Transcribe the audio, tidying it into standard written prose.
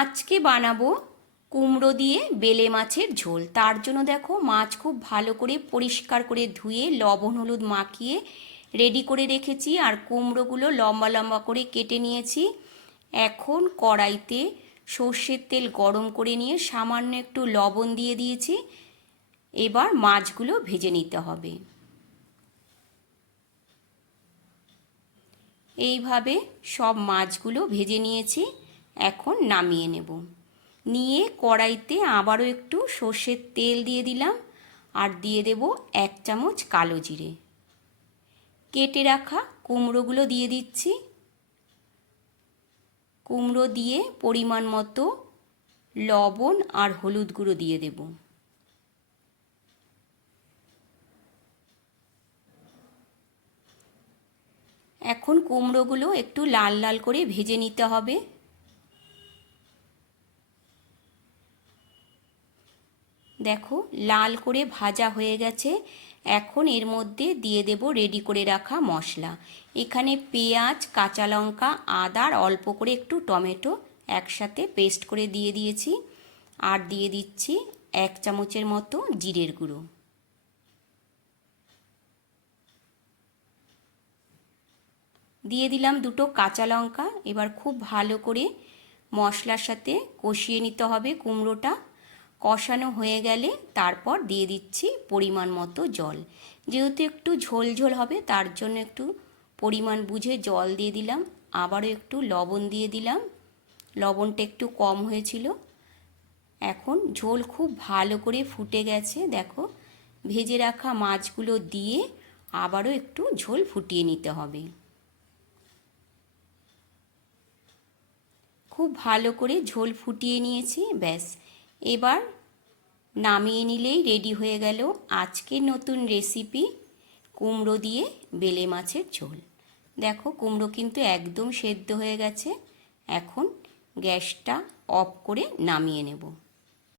আজকে বানাবো কুমড়ো দিয়ে বেলে মাছের ঝোল। তার জন্য দেখো মাছ খুব ভালো করে পরিষ্কার করে ধুয়ে লবণ হলুদ মাখিয়ে রেডি করে রেখেছি, আর কুমড়োগুলো লম্বা লম্বা করে কেটে নিয়েছি। এখন কড়াইতে সর্ষের তেল গরম করে নিয়ে সামান্য একটু লবণ দিয়ে দিয়েছি। এবার মাছগুলো ভেজে নিতে হবে। এইভাবে সব মাছগুলো ভেজে নিয়েছি, এখন নামিয়ে নেব। নিয়ে কড়াইতে আবারও একটু সর্ষের তেল দিয়ে দিলাম, আর দিয়ে দেব 1 চামচ কালো জিরে। কেটে রাখা কুমড়োগুলো দিয়ে দিচ্ছি। কুমড়ো দিয়ে পরিমাণ মতো লবণ আর হলুদ গুঁড়ো দিয়ে দেব। এখন কুমড়োগুলো একটু লাল লাল করে ভেজে নিতে হবে। দেখো লাল করে ভাজা হয়ে গেছে। এখন এর মধ্যে দিয়ে দেব রেডি করে রাখা মশলা। এখানে পেঁয়াজ, কাঁচা লঙ্কা, আদা আর অল্প করে একটু টমেটো একসাথে পেস্ট করে দিয়ে দিয়েছি। আর দিয়ে দিচ্ছি 1 চামচের মতো জিরের গুঁড়ো। দিয়ে দিলাম 2টো কাঁচা লঙ্কা। এবার খুব ভালো করে মশলার সাথে কষিয়ে নিতে হবে কুমড়োটা। কষানো হয়ে গেলে তারপর দিয়ে দিচ্ছি পরিমাণ মতো জল। যেহেতু একটু ঝোল ঝোল হবে তার জন্য একটু পরিমাণ বুঝে জল দিয়ে দিলাম। আবারও একটু লবণ দিয়ে দিলাম, লবণটা একটু কম হয়েছিল। এখন ঝোল খুব ভালো করে ফুটে গেছে। দেখো ভেজে রাখা মাছগুলো দিয়ে আবারও একটু ঝোল ফুটিয়ে নিতে হবে। খুব ভালো করে ঝোল ফুটিয়ে নিয়েছি, ব্যাস এবার নামিয়ে নিলেই রেডি হয়ে গেল আজকের নতুন রেসিপি কুমড়ো দিয়ে বেলে মাছের ঝোল। দেখো কুমড়ো কিন্তু একদম সেদ্ধ হয়ে গেছে। এখন গ্যাসটা অফ করে নামিয়ে নেব।